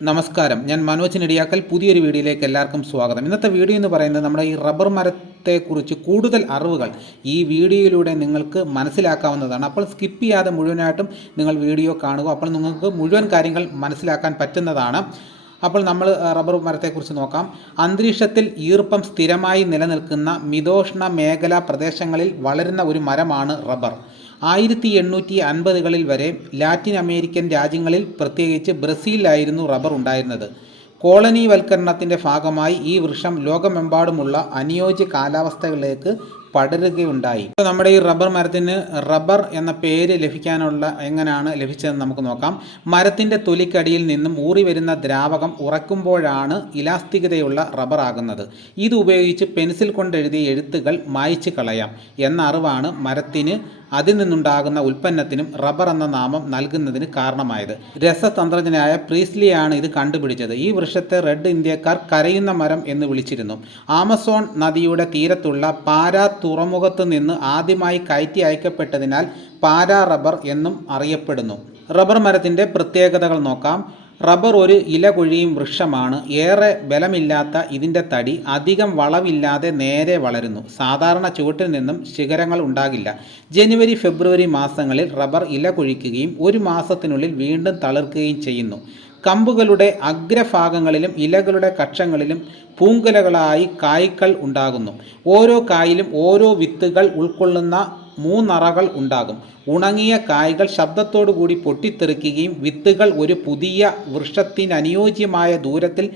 നമസ്കാരം. ഞാൻ മനോജ് നെടിയാക്കൽ. പുതിയൊരു വീഡിയോയിലേക്ക് എല്ലാവർക്കും സ്വാഗതം. ഇന്നത്തെ വീഡിയോ എന്ന് പറയുന്നത് നമ്മുടെ ഈ റബ്ബർ മരത്തെക്കുറിച്ച് കൂടുതൽ അറിവുകൾ ഈ വീഡിയോയിലൂടെ നിങ്ങൾക്ക് മനസ്സിലാക്കാവുന്നതാണ്. അപ്പോൾ സ്കിപ്പ് ചെയ്യാതെ മുഴുവനായിട്ടും നിങ്ങൾ വീഡിയോ കാണുക. അപ്പോൾ നിങ്ങൾക്ക് മുഴുവൻ കാര്യങ്ങൾ മനസ്സിലാക്കാൻ പറ്റുന്നതാണ്. അപ്പോൾ നമ്മൾ റബ്ബർ മരത്തെക്കുറിച്ച് നോക്കാം. അന്തരീക്ഷത്തിൽ ഈർപ്പം സ്ഥിരമായി നിലനിൽക്കുന്ന മിതോഷ്ണ മേഖലാ പ്രദേശങ്ങളിൽ വളരുന്ന ഒരു മരമാണ് റബ്ബർ. ആയിരത്തി എണ്ണൂറ്റി അൻപതുകളിൽ വരെ ലാറ്റിൻ അമേരിക്കൻ രാജ്യങ്ങളിൽ പ്രത്യേകിച്ച് ബ്രസീലിലായിരുന്നു റബ്ബർ ഉണ്ടായിരുന്നത്. കോളനിവൽക്കരണത്തിന്റെ ഭാഗമായി ഈ വൃക്ഷം ലോകമെമ്പാടുമുള്ള അനുയോജ്യ കാലാവസ്ഥകളിലേക്ക് പടരുകയുണ്ടായി. നമ്മുടെ ഈ റബ്ബർ മരത്തിന് റബ്ബർ എന്ന പേര് ലഭിക്കാനുള്ള എങ്ങനെയാണ് ലഭിച്ചതെന്ന് നമുക്ക് നോക്കാം. മരത്തിന്റെ തൊലിക്കടിയിൽ നിന്നും ഊറി വരുന്ന ദ്രാവകം ഉറക്കുമ്പോഴാണ് ഇലാസ്തികതയുള്ള റബ്ബർ ആകുന്നത്. ഇത് ഉപയോഗിച്ച് പെൻസിൽ കൊണ്ടെഴുതിയ എഴുത്തുകൾ മായ്ച്ചു കളയാം. എന്ന അറിവാണ് മരത്തിന് അതിൽ നിന്നുണ്ടാകുന്ന ഉൽപ്പന്നത്തിനും റബ്ബർ എന്ന നാമം നൽകുന്നതിന് കാരണമായത്. രസതന്ത്രജ്ഞനായ പ്രീസ്ലിയാണ് ഇത് കണ്ടുപിടിച്ചത്. ഈ വൃക്ഷത്തെ റെഡ് ഇന്ത്യക്കാർ കരയുന്ന മരം എന്ന് വിളിച്ചിരുന്നു. ആമസോൺ നദിയുടെ തീരത്തുള്ള പാരാ തുറമുഖത്ത് നിന്ന് ആദ്യമായി കയറ്റി അയക്കപ്പെട്ടതിനാൽ പാരാ റബ്ബർ എന്നും അറിയപ്പെടുന്നു. റബ്ബർ മരത്തിന്റെ പ്രത്യേകതകൾ നോക്കാം. റബ്ബർ ഒരു ഇല കൊഴിയും വൃക്ഷമാണ്. ഏറെ ബലമില്ലാത്ത ഇതിന്റെ തടി അധികം വളവില്ലാതെ നേരെ വളരുന്നു. സാധാരണ ചുവട്ടിൽ നിന്നും ശിഖരങ്ങൾ ഉണ്ടാകില്ല. ജനുവരി ഫെബ്രുവരി മാസങ്ങളിൽ റബ്ബർ ഇല കൊഴിക്കുകയും ഒരു മാസത്തിനുള്ളിൽ വീണ്ടും തളിർക്കുകയും ചെയ്യുന്നു. കമ്പുകളുടെ അഗ്രഭാഗങ്ങളിലും ഇലകളുടെ കക്ഷങ്ങളിലും പൂങ്കലകളായി കായ്ക്കൾ ഉണ്ടാകുന്നു. ഓരോ കായിലും ഓരോ വിത്തുകൾ ഉൾക്കൊള്ളുന്ന മൂന്നറകൾ ഉണ്ടാകും. ഉണങ്ങിയ കായ്കൾ ശബ്ദത്തോടു കൂടി പൊട്ടിത്തെറിക്കുകയും വിത്തുകൾ ഒരു പുതിയ വൃക്ഷത്തിനനുയോജ്യമായ ദൂരത്തിൽ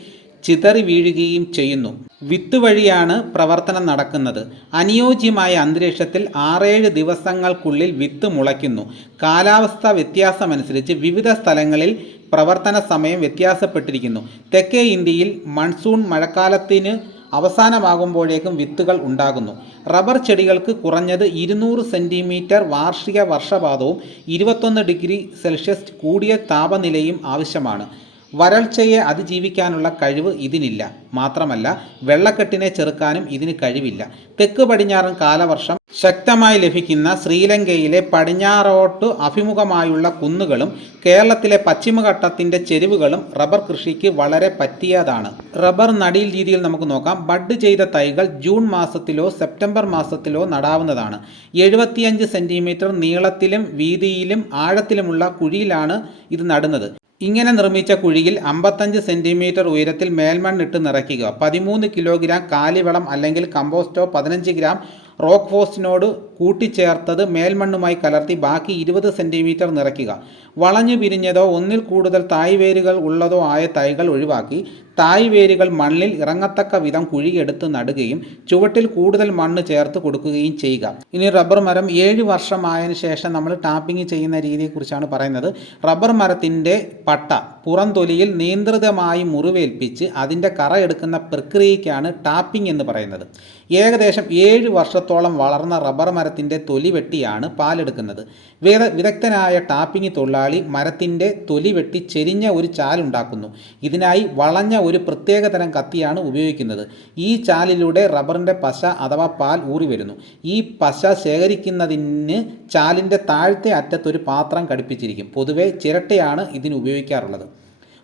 ചിതറി വീഴുകയും ചെയ്യുന്നു. വിത്ത് വഴിയാണ് പ്രവർത്തനം നടക്കുന്നത്. അനുയോജ്യമായ അന്തരീക്ഷത്തിൽ ആറേഴ് ദിവസങ്ങൾക്കുള്ളിൽ വിത്ത് മുളയ്ക്കുന്നു. കാലാവസ്ഥ വ്യത്യാസമനുസരിച്ച് വിവിധ സ്ഥലങ്ങളിൽ പ്രവർത്തന സമയം വ്യത്യാസപ്പെട്ടിരിക്കുന്നു. തെക്കേ ഇന്ത്യയിൽ മൺസൂൺ മഴക്കാലത്തിന് അവസാനമാകുമ്പോഴേക്കും വിത്തുകൾ ഉണ്ടാകുന്നു. റബ്ബർ ചെടികൾക്ക് കുറഞ്ഞത് ഇരുന്നൂറ് സെന്റിമീറ്റർ വാർഷിക വർഷപാതവും ഇരുപത്തൊന്ന് ഡിഗ്രി സെൽഷ്യസ് കൂടിയ താപനിലയും ആവശ്യമാണ്. വരൾച്ചയെ അതിജീവിക്കാനുള്ള കഴിവ് ഇതിനില്ല. മാത്രമല്ല വെള്ളക്കെട്ടിനെ ചെറുക്കാനും ഇതിന് കഴിവില്ല. തെക്ക് പടിഞ്ഞാറൻ കാലവർഷം ശക്തമായി ലഭിക്കുന്ന ശ്രീലങ്കയിലെ പടിഞ്ഞാറോട്ട് അഭിമുഖമായുള്ള കുന്നുകളും കേരളത്തിലെ പശ്ചിമഘട്ടത്തിന്റെ ചെരുവുകളും റബ്ബർ കൃഷിക്ക് വളരെ പറ്റിയതാണ്. റബ്ബർ നടീൽ രീതിയിൽ നമുക്ക് നോക്കാം. ബഡ് ചെയ്ത തൈകൾ ജൂൺ മാസത്തിലോ സെപ്റ്റംബർ മാസത്തിലോ നടാവുന്നതാണ്. എഴുപത്തിയഞ്ച് സെന്റിമീറ്റർ നീളത്തിലും വീതിയിലും ആഴത്തിലുമുള്ള കുഴിയിലാണ് ഇത് നടുന്നത്. ഇങ്ങനെ നിർമ്മിച്ച കുഴിയിൽ അമ്പത്തഞ്ച് സെന്റിമീറ്റർ ഉയരത്തിൽ മേൽമണ്ണിട്ട് നിറയ്ക്കുക. പതിമൂന്ന് കിലോഗ്രാം കാലിവളം അല്ലെങ്കിൽ കമ്പോസ്റ്റോ പതിനഞ്ച് ഗ്രാം റോക്ക് ഫോസ്റ്റിനോട് കൂട്ടിച്ചേർത്തത് മേൽമണ്ണുമായി കലർത്തി ബാക്കി ഇരുപത് സെന്റിമീറ്റർ നിറയ്ക്കുക. വളഞ്ഞു പിരിഞ്ഞതോ ഒന്നിൽ കൂടുതൽ തായ് വേരുകൾ ഉള്ളതോ ആയ തൈകൾ ഒഴിവാക്കി. തായ് വേരുകൾ മണ്ണിൽ ഇറങ്ങത്തക്ക വിധം കുഴിയെടുത്ത് നടുകയും ചുവട്ടിൽ കൂടുതൽ മണ്ണ് ചേർത്ത് കൊടുക്കുകയും ചെയ്യുക. ഇനി റബ്ബർ മരം ഏഴ് വർഷമായതിനു ശേഷം നമ്മൾ ടാപ്പിംഗ് ചെയ്യുന്ന രീതിയെക്കുറിച്ചാണ് പറയുന്നത്. റബ്ബർ മരത്തിന്റെ പട്ട പുറംതൊലിയിൽ നിയന്ത്രിതമായി മുറിവേൽപ്പിച്ച് അതിന്റെ കറ എടുക്കുന്ന പ്രക്രിയയ്ക്കാണ് ടാപ്പിംഗ് എന്ന് പറയുന്നത്. ഏകദേശം ഏഴ് വർഷത്തോളം വളർന്ന റബ്ബർ മരത്തിന്റെ തൊലി വെട്ടിയാണ് പാലെടുക്കുന്നത്. വേദ വിദഗ്ധനായ ടാപ്പിംഗ് തൊഴിലാളി മരത്തിന്റെ തൊലി വെട്ടി ചെരിഞ്ഞ ഒരു ചാലുണ്ടാക്കുന്നു. ഇതിനായി വളഞ്ഞ ഒരു പ്രത്യേകതരം കത്തിയാണ് ഉപയോഗിക്കുന്നത്. ഈ ചാലിലൂടെ റബ്ബറിന്റെ പശ അഥവാ പാൽ ഊറി വരുന്നു. ഈ പശ ശേഖരിക്കുന്നതിന് ചാലിന്റെ താഴത്തെ അറ്റത്തൊരു പാത്രം ഘടിപ്പിച്ചിരിക്കും. പൊതുവെ ചിരട്ടയാണ് ഇതിന് ഉപയോഗിക്കാറുള്ളത്.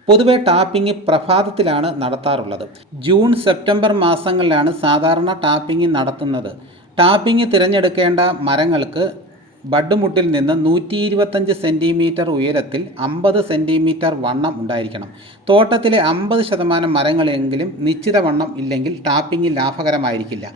പൊതുവെ ടാപ്പിംഗ് പ്രഭാതത്തിലാണ് നടത്താറുള്ളത്. ജൂൺ സെപ്റ്റംബർ മാസങ്ങളിലാണ് സാധാരണ ടാപ്പിംഗ് നടത്തുന്നത്. ടാപ്പിംഗ് തിരഞ്ഞെടുക്കേണ്ട മരങ്ങൾക്ക് ബഡ്മുട്ടിൽ നിന്ന് നൂറ്റി ഇരുപത്തഞ്ച് സെന്റിമീറ്റർ ഉയരത്തിൽ അമ്പത് സെന്റിമീറ്റർ വണ്ണം ഉണ്ടായിരിക്കണം. തോട്ടത്തിലെ അമ്പത് ശതമാനം മരങ്ങളെങ്കിലും നിശ്ചിത വണ്ണം ഇല്ലെങ്കിൽ ടാപ്പിംഗ് ലാഭകരമായിരിക്കില്ല.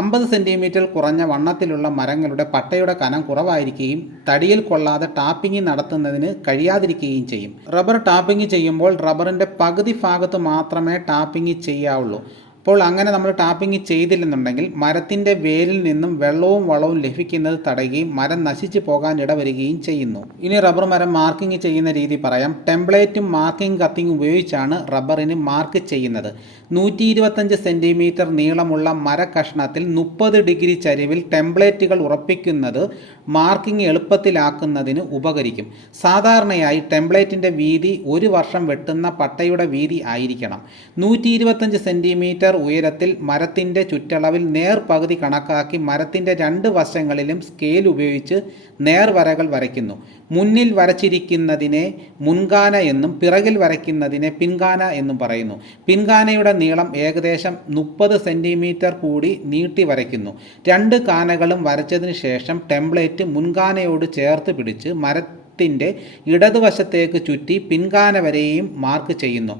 അമ്പത് സെന്റിമീറ്റർ കുറഞ്ഞ വണ്ണത്തിലുള്ള മരങ്ങളുടെ പട്ടയുടെ കനം കുറവായിരിക്കുകയും തടിയിൽ കൊള്ളാതെ ടാപ്പിംഗ് നടത്തുന്നതിന് കഴിയാതിരിക്കുകയും ചെയ്യും. റബ്ബർ ടാപ്പിംഗ് ചെയ്യുമ്പോൾ റബ്ബറിന്റെ പകുതി ഭാഗത്ത് മാത്രമേ ടാപ്പിംഗ് ചെയ്യാവുള്ളൂ. അപ്പോൾ അങ്ങനെ നമ്മൾ ടാപ്പിംഗ് ചെയ്തില്ലെന്നുണ്ടെങ്കിൽ മരത്തിന്റെ വേരിൽ നിന്നും വെള്ളവും വളവും ലഭിക്കുന്നത് തടയുകയും മരം നശിച്ചു പോകാൻ ഇടവരികയും ചെയ്യുന്നു. ഇനി റബ്ബർ മരം മാർക്കിംഗ് ചെയ്യുന്ന രീതി പറയാം. ടെംപ്ലേറ്റും മാർക്കിംഗ് കത്തിങ് ഉപയോഗിച്ചാണ് റബ്ബറിന് മാർക്ക് ചെയ്യുന്നത്. നൂറ്റി ഇരുപത്തഞ്ച് സെന്റിമീറ്റർ നീളമുള്ള മരക്കഷ്ണത്തിൽ മുപ്പത് ഡിഗ്രി ചരിവിൽ ടെംപ്ലേറ്റുകൾ ഉറപ്പിക്കുന്നത് മാർക്കിംഗ് എളുപ്പത്തിലാക്കുന്നതിന് ഉപകരിക്കും. സാധാരണയായി ടെംപ്ലേറ്റിന്റെ വീതി ഒരു വർഷം വെട്ടുന്ന പട്ടയുടെ വീതി ആയിരിക്കണം. നൂറ്റി ഇരുപത്തഞ്ച് സെന്റിമീറ്റർ ഉയരത്തിൽ മരത്തിന്റെ ചുറ്റളവിൽ നേർ പകുതി കണക്കാക്കി മരത്തിന്റെ രണ്ട് വശങ്ങളിലും സ്കെയിൽ ഉപയോഗിച്ച് നേർവരകൾ വരയ്ക്കുന്നു. മുന്നിൽ വരച്ചിരിക്കുന്നതിനെ മുൻകാന എന്നും പിറകിൽ വരയ്ക്കുന്നതിനെ പിൻഗാന എന്നും പറയുന്നു. പിൻഗാനയുടെ നീളം ഏകദേശം മുപ്പത് സെന്റിമീറ്റർ കൂടി നീട്ടി വരയ്ക്കുന്നു. രണ്ട് കാനകളും വരച്ചതിന് ശേഷം ടെംപ്ലേറ്റ് മുൻകാനയോട് ചേർത്ത് പിടിച്ച് മരത്തിന്റെ ഇടതുവശത്തേക്ക് ചുറ്റി പിൻകാന വരെയും മാർക്ക് ചെയ്യുന്നു.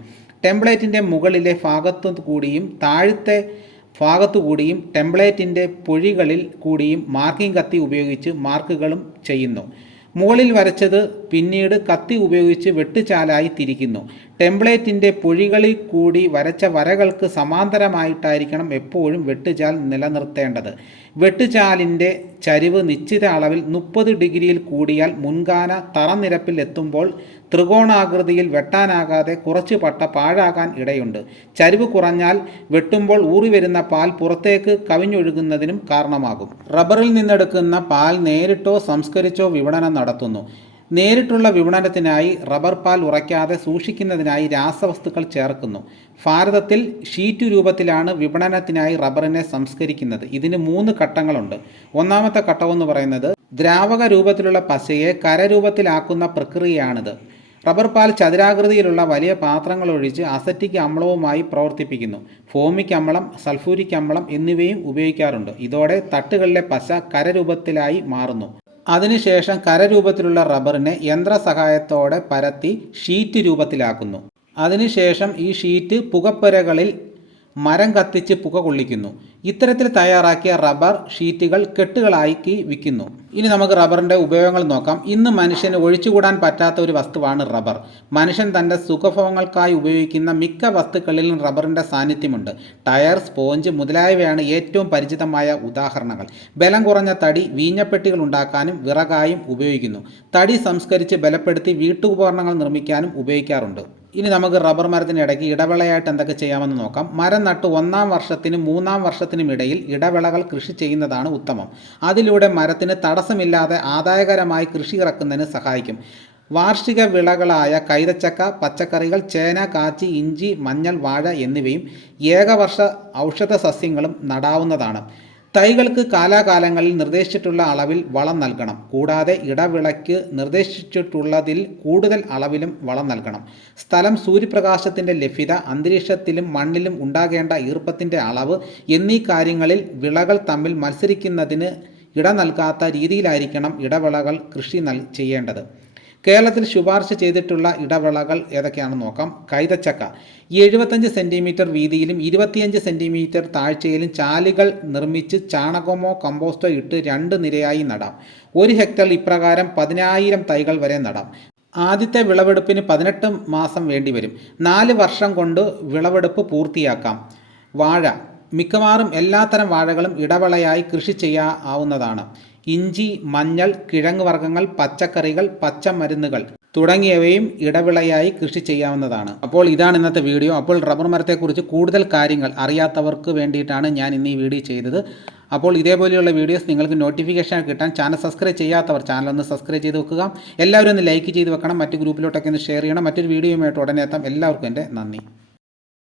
ടെംപ്ലേറ്റിന്റെ മുകളിലെ ഭാഗത്തു കൂടിയും താഴത്തെ ഭാഗത്തു കൂടിയും ടെംപ്ലേറ്റിന്റെ പൊഴികളിൽ കൂടിയും മാർക്കിംഗ് കത്തി ഉപയോഗിച്ച് മാർക്കുകളും ചെയ്യുന്നു. മുകളിൽ വരച്ചത് പിന്നീട് കത്തി ഉപയോഗിച്ച് വെട്ടുചാലായി തിരിക്കുന്നു. ടെംപ്ലേറ്റിന്റെ പുഴികളിൽ കൂടി വരച്ച വരകൾക്ക് സമാന്തരമായിട്ടായിരിക്കണം എപ്പോഴും വെട്ടുചാൽ നിലനിർത്തേണ്ടത്. വെട്ടുചാലിന്റെ ചരിവ് നിശ്ചിത അളവിൽ മുപ്പത് ഡിഗ്രിയിൽ കൂടിയാൽ മുൻകാന തറനിരപ്പിൽ എത്തുമ്പോൾ ത്രികോണാകൃതിയിൽ വെട്ടാനാകാതെ കുറച്ച് പട്ട പാഴാകാൻ ഇടയുണ്ട്. ചരിവ് കുറഞ്ഞാൽ വെട്ടുമ്പോൾ ഊറിവരുന്ന പാൽ പുറത്തേക്ക് കവിഞ്ഞൊഴുകുന്നതിനും കാരണമാകും. റബ്ബറിൽ നിന്നെടുക്കുന്ന പാൽ നേരിട്ടോ സംസ്കരിച്ചോ വിപണനം നടത്തുന്നു. നേരിട്ടുള്ള വിപണനത്തിനായി റബ്ബർ പാൽ ഉറയ്ക്കാതെ സൂക്ഷിക്കുന്നതിനായി രാസവസ്തുക്കൾ ചേർക്കുന്നു. ഭാരതത്തിൽ ഷീറ്റ് രൂപത്തിലാണ് വിപണനത്തിനായി റബ്ബറിനെ സംസ്കരിക്കുന്നത്. ഇതിന് മൂന്ന് ഘട്ടങ്ങളുണ്ട്. ഒന്നാമത്തെ ഘട്ടമെന്ന് പറയുന്നത് ദ്രാവക രൂപത്തിലുള്ള പശയെ കരരൂപത്തിലാക്കുന്ന പ്രക്രിയയാണിത്. റബ്ബർ പാൽ ചതുരാകൃതിയിലുള്ള വലിയ പാത്രങ്ങൾ ഒഴിച്ച് അസറ്റിക് അമ്ലവുമായി പ്രവർത്തിപ്പിക്കുന്നു. ഫോമിക് അമ്ലം സൾഫൂരിക് അമ്ലം എന്നിവയും ഉപയോഗിക്കാറുണ്ട്. ഇതോടെ തട്ടുകളിലെ പശ കരരൂപത്തിലായി മാറുന്നു. അതിനുശേഷം കരരൂപത്തിലുള്ള റബ്ബറിനെ യന്ത്ര സഹായത്തോടെ പരത്തി ഷീറ്റ് രൂപത്തിലാക്കുന്നു. അതിനുശേഷം ഈ ഷീറ്റ് പുകപ്പുരകളിൽ മരം കത്തിച്ച് പുക കൊള്ളിക്കുന്നു. ഇത്തരത്തിൽ തയ്യാറാക്കിയ റബ്ബർ ഷീറ്റുകൾ കെട്ടുകളാക്കി വിൽക്കുന്നു. ഇനി നമുക്ക് റബ്ബറിന്റെ ഉപയോഗങ്ങൾ നോക്കാം. ഇന്ന് മനുഷ്യന് ഒഴിച്ചുകൂടാൻ പറ്റാത്ത ഒരു വസ്തുവാണ് റബ്ബർ. മനുഷ്യൻ തന്റെ സുഖഭോഗങ്ങൾക്കായി ഉപയോഗിക്കുന്ന മിക്ക വസ്തുക്കളിലും റബ്ബറിന്റെ സാന്നിധ്യമുണ്ട്. ടയർ സ്പോഞ്ച് മുതലായവയാണ് ഏറ്റവും പരിചിതമായ ഉദാഹരണങ്ങൾ. ബലം കുറഞ്ഞ തടി വീഞ്ഞപ്പെട്ടികൾ ഉണ്ടാക്കാനും വിറകായും ഉപയോഗിക്കുന്നു. തടി സംസ്കരിച്ച് ബലപ്പെടുത്തി വീട്ടുപകരണങ്ങൾ നിർമ്മിക്കാനും ഉപയോഗിക്കാറുണ്ട്. ഇനി നമുക്ക് റബ്ബർ മരത്തിന് ഇടയ്ക്ക് ഇടവേളയായിട്ട് എന്തൊക്കെ ചെയ്യാമെന്ന് നോക്കാം. മരം നട്ട് ഒന്നാം വർഷത്തിനും മൂന്നാം വർഷത്തിനും ഇടയിൽ ഇടവേളകൾ കൃഷി ചെയ്യുന്നതാണ് ഉത്തമം. അതിലൂടെ മരത്തിന് തടസ്സമില്ലാതെ ആദായകരമായി കൃഷി ഇറക്കുന്നതിന് സഹായിക്കും. വാർഷിക വിളകളായ കൈതച്ചക്ക പച്ചക്കറികൾ ചേന കാച്ചി ഇഞ്ചി മഞ്ഞൾ വാഴ എന്നിവയും ഏകവർഷ ഔഷധ സസ്യങ്ങളും നടാവുന്നതാണ്. തൈകൾക്ക് കാലാകാലങ്ങളിൽ നിർദ്ദേശിച്ചിട്ടുള്ള അളവിൽ വളം നൽകണം. കൂടാതെ ഇടവിളയ്ക്ക് നിർദ്ദേശിച്ചിട്ടുള്ളതിൽ കൂടുതൽ അളവിലും വളം നൽകണം. സ്ഥലം സൂര്യപ്രകാശത്തിന്റെ ലഭ്യത അന്തരീക്ഷത്തിലും മണ്ണിലും ഉണ്ടാകേണ്ട ഈർപ്പത്തിന്റെ അളവ് എന്നീ കാര്യങ്ങളിൽ വിളകൾ തമ്മിൽ മത്സരിക്കുന്നതിന് ഇട നൽകാത്ത രീതിയിലായിരിക്കണം ഇടവിളകൾ കൃഷി നൽ ചെയ്യേണ്ടത്. കേരളത്തിൽ ശുപാർശ ചെയ്തിട്ടുള്ള ഇടവിളകൾ ഏതൊക്കെയാണെന്ന് നോക്കാം. കൈതച്ചക്ക എഴുപത്തഞ്ച് സെന്റിമീറ്റർ വീതിയിലും ഇരുപത്തിയഞ്ച് സെന്റിമീറ്റർ താഴ്ചയിലും ചാലുകൾ നിർമ്മിച്ച് ചാണകമോ കമ്പോസ്റ്റോ ഇട്ട് രണ്ട് നിരയായി നടാം. ഒരു ഹെക്ടറിൽ ഇപ്രകാരം പതിനായിരം തൈകൾ വരെ നടാം. ആദ്യത്തെ വിളവെടുപ്പിന് പതിനെട്ട് മാസം വേണ്ടി വരും. നാല് വർഷം കൊണ്ട് വിളവെടുപ്പ് പൂർത്തിയാക്കാം. വാഴ മിക്കവാറും എല്ലാത്തരം വാഴകളും ഇടവിളയായി കൃഷി ചെയ്യാവുന്നതാണ് ഇഞ്ചി മഞ്ഞൾ കിഴങ്ങ് വർഗങ്ങൾ പച്ചക്കറികൾ പച്ചമരുന്നുകൾ തുടങ്ങിയവയും ഇടവിളയായി കൃഷി ചെയ്യാവുന്നതാണ്. അപ്പോൾ ഇതാണ് ഇന്നത്തെ വീഡിയോ. അപ്പോൾ റബ്ബർ മരത്തെക്കുറിച്ച് കൂടുതൽ കാര്യങ്ങൾ അറിയാത്തവർക്ക് വേണ്ടിയിട്ടാണ് ഞാൻ ഇന്ന് ഈ വീഡിയോ ചെയ്തത്. അപ്പോൾ ഇതേപോലെയുള്ള വീഡിയോസ് നിങ്ങൾക്ക് നോട്ടിഫിക്കേഷൻ കിട്ടാൻ ചാനൽ സബ്സ്ക്രൈബ് ചെയ്യാത്തവർ ചാനൽ ഒന്ന് സബ്സ്ക്രൈബ് ചെയ്ത് വെക്കുക. എല്ലാവരും ഒന്ന് ലൈക്ക് ചെയ്ത് വെക്കണം. മറ്റു ഗ്രൂപ്പിലോട്ടൊക്കെ ഒന്ന് ഷെയർ ചെയ്യണം. മറ്റൊരു വീഡിയോയുമായിട്ട് ഉടനെ എത്താം. എല്ലാവർക്കും എന്റെ നന്ദി.